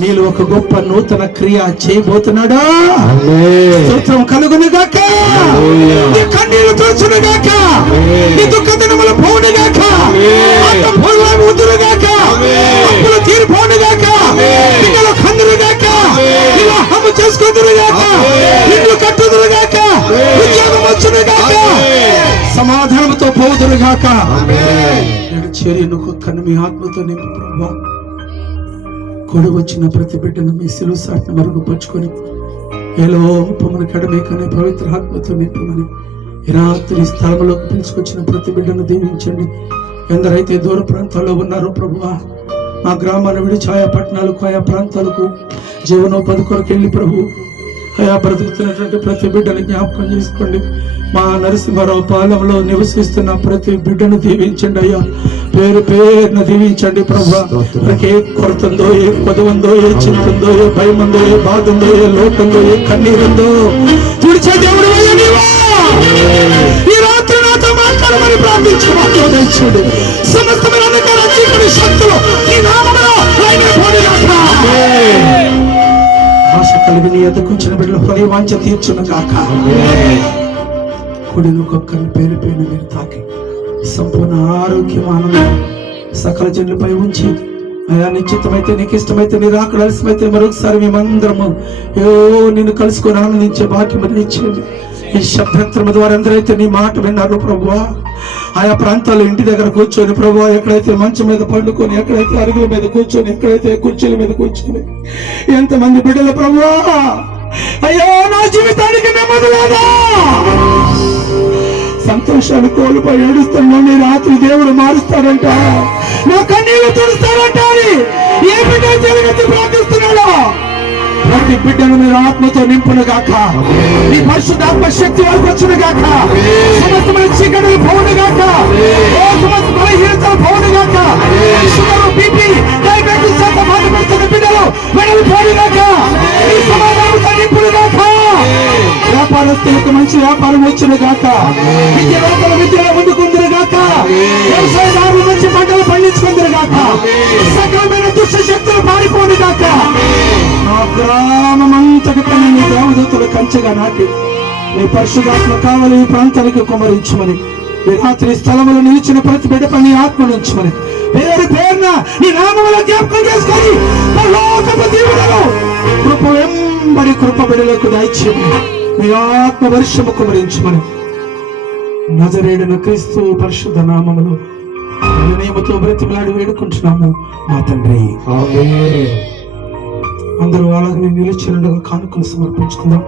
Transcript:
నీలో ఒక గొప్ప నూతన క్రియ చేయబోతున్నాడా. స్తోత్రం కలుగును గాక. నీ కన్నీళ్లు తుడుచును గాక. నీ దుఃఖ దినములు పోవును గాక. ఉదురు గాక. అప్పులు తీరిపోను గాక. పిల్లలు కందురు గాక. వివాహము చేసుకుందురు గాక. ఇల్లు కట్టుదురు గాక. ఉద్యోగం వచ్చును గాక. సమాధానంతో పోదురు గాక. చేరిన కుక్కను మీ ఆత్మతో నింపు ప్రభువా. కొడు వచ్చిన ప్రతి బిడ్డను మీ సిలువ సాటిని మరుగుపరుచుకొని ఏలోపమును కడమేకని పవిత్ర ఆత్మతో నింపమని ఈ రాత్రి స్థలంలోకి పిలుచుకొచ్చిన ప్రతి బిడ్డను దీవించండి. ఎందరైతే దూర ప్రాంతాల్లో ఉన్నారో ప్రభువా, మా గ్రామాన్ని విడిచి ఆయా పట్టణాలకు ఆయా ప్రాంతాలకు జీవనోపాధి కొరకు వెళ్ళి ప్రభు ఆయా బ్రతుకుతున్నటువంటి ప్రతి బిడ్డను జ్ఞాపకం చేసుకోండి. మా నరసింహారావు పాలెంలో నివసిస్తున్న ప్రతి బిడ్డను దీవించండి అయ్యా. పేరు పేరును దీవించండి ప్రభు. మనకి ఏ కొరత ఉందో, ఏ కొదవుందో, ఏ చింత ఉందో, ఏ భయం ఉందో, ఏ బాధ ఉందో, ఏ లోటు ఉందో, ఏ కన్నీరుందో తుడిచే దేవుడు ఈ రాత్రి నాతో మాట్లాడమని ప్రార్థించండి. సమస్తమైన అంధకార చీకటి శక్తులు ఈ నామములో ఆశ కలిగి నీ ఎద్దకు వచ్చిన బిడ్డల హృదయ వాంఛ తీర్చును గాక. కుడిని ఒక్కొక్కరిని పేరు పేరు మీరు తాకి సంపూర్ణ ఆరోగ్యం ఆనందం సకల జనులపై ఉంచి అయా నిశ్చితమైతే నీకు ఇష్టమైతే నీ రాకడ ఆలస్యమైతే మరొకసారి మేమందరము నిన్ను కలుసుకొని ఆనందించే భాగ్యం ఇచ్చేది. ఈ శబ్దయంత్రం ద్వారా ఎందరైతే నీ మాట విన్నారు ప్రభువా, ఆయా ప్రాంతాల్లో ఇంటి దగ్గర కూర్చొని ప్రభువా, ఎక్కడైతే మంచం మీద పండుకొని, ఎక్కడైతే అరుగుల మీద కూర్చొని, ఎక్కడైతే కుర్చీల మీద కూర్చొని ఎంతమంది బిడ్డలు ప్రభువా, అయ్యో నా జీవితానికి నెమ్మది లేదా, సంతోషాలు కోల్పోయి ఏడుస్తున్నా నీ రాత్రి దేవుడు మారుస్తారంట, నా కన్నీళ్లు తుడుస్తారంట అని ఏ బిడ్డ జగనెత్తి ప్రార్థిస్తున్నాడో ప్రతి బిడ్డను మీరు ఆత్మతో నింపును గాక. నీ పరిశుద్ధాత్మ శక్తి వరకు వచ్చును గాక. సమస్తమైన చీకటిని పోవును గాక. సమస్త బలహీనతలు పోవును గాక. షుగర్, బీపీ, డయాబెటిస్ చేత బాధపడుతున్న బిడ్డలు వెడలు పోవును గాక. ఈ సమాధానంతో నింపును గాక. వ్యాపారస్తులకు మంచి వ్యాపారం వచ్చును గాక. విద్యావేత్తల విద్యలో ముందుకుందరు గాక. వ్యవసాయదారులు మంచి పంటలు పండించుకుందరు గాక. సకలమైన దుష్ట శక్తులు పారిపోను గాక. ఆ గ్రామం అంతటి పని నీ దేవదూతలు కంచెగా నాటి నీ పరిశుద్ధాత్మ కావలి ఈ ప్రాంతానికి కుమరించమని, ఈ రాత్రి స్థలములు నిలిచిన ప్రతి బిడ్డ పని ఆత్మను ఉంచమని పేరు పేరున నీ నామములో జ్ఞాపకం చేసుకొని పరలోకపు దీవెనలు కృప వెంబడి కృప బిడ్డలకు దయచేయమని నీ ఆత్మ వర్షము కుమరించమని నజరేయుడైన క్రీస్తు పరిశుద్ధ నామములో నియమతో బ్రతిమలాడి వేడుకుంటున్నాము మా తండ్రి. అందరూ అలాగనే నిలిచినట్టుగా కానుకలు సమర్పించుకుందాం.